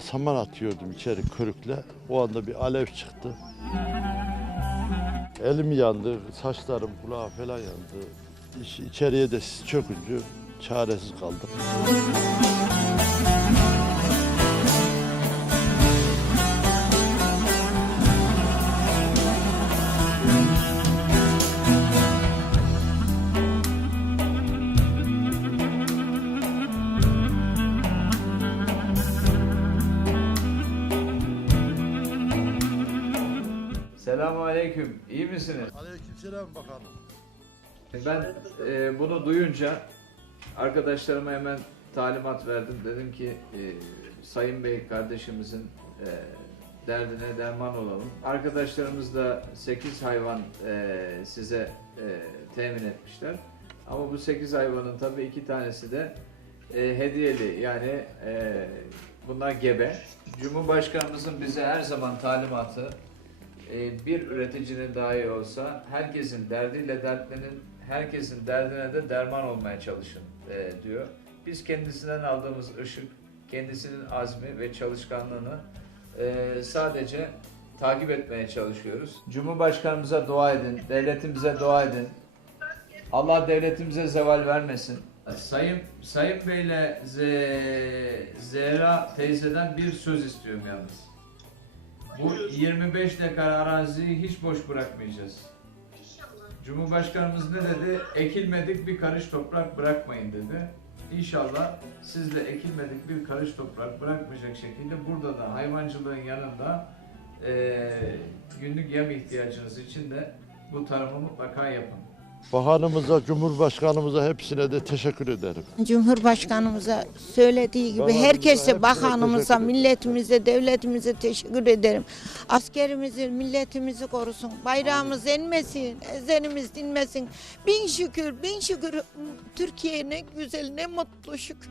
anda saman atıyordum içeri körükle. O anda bir alev çıktı. Elim yandı, saçlarım, kulağı falan yandı. İç- İçeriye de sis çökünce çaresiz kaldım. Selamun Aleyküm. İyi misiniz? Aleykümselam bakanım. Ben e, bunu duyunca arkadaşlarıma hemen talimat verdim. Dedim ki e, Sayın Bey kardeşimizin e, derdine derman olalım. Arkadaşlarımız da 8 hayvan e, size e, temin etmişler. Ama bu 8 hayvanın tabii iki tanesi de e, hediyeli yani e, bunlar gebe. Cumhurbaşkanımızın bize her zaman talimatı bir üreticinin dahi olsa herkesin derdiyle dertlenin, herkesin derdine de derman olmaya çalışın e, diyor. Biz kendisinden aldığımız ışık, kendisinin azmi ve çalışkanlığını e, sadece takip etmeye çalışıyoruz. Cumhurbaşkanımıza dua edin, devletimize dua edin. Allah devletimize zeval vermesin. Sayın Sayın Bey'le Ze- Zehra teyzeden bir söz istiyorum yalnız. Bu 25 dekar araziyi hiç boş bırakmayacağız. Cumhurbaşkanımız ne dedi? Ekilmedik bir karış toprak bırakmayın dedi. İnşallah siz de ekilmedik bir karış toprak bırakmayacak şekilde burada da hayvancılığın yanında eee, günlük yem ihtiyacınız için de bu tarımı mutlaka yapın. Bakanımıza, Cumhurbaşkanımıza hepsine de teşekkür ederim. Cumhurbaşkanımıza söylediği gibi Bakanımıza, herkese, hepsine bakanımıza, teşekkür ederim. milletimize, devletimize teşekkür ederim. Askerimizi, milletimizi korusun. Bayrağımız inmesin, ezanımız dinmesin. Bin şükür, bin şükür. Türkiye ne güzel, ne mutlu şükür.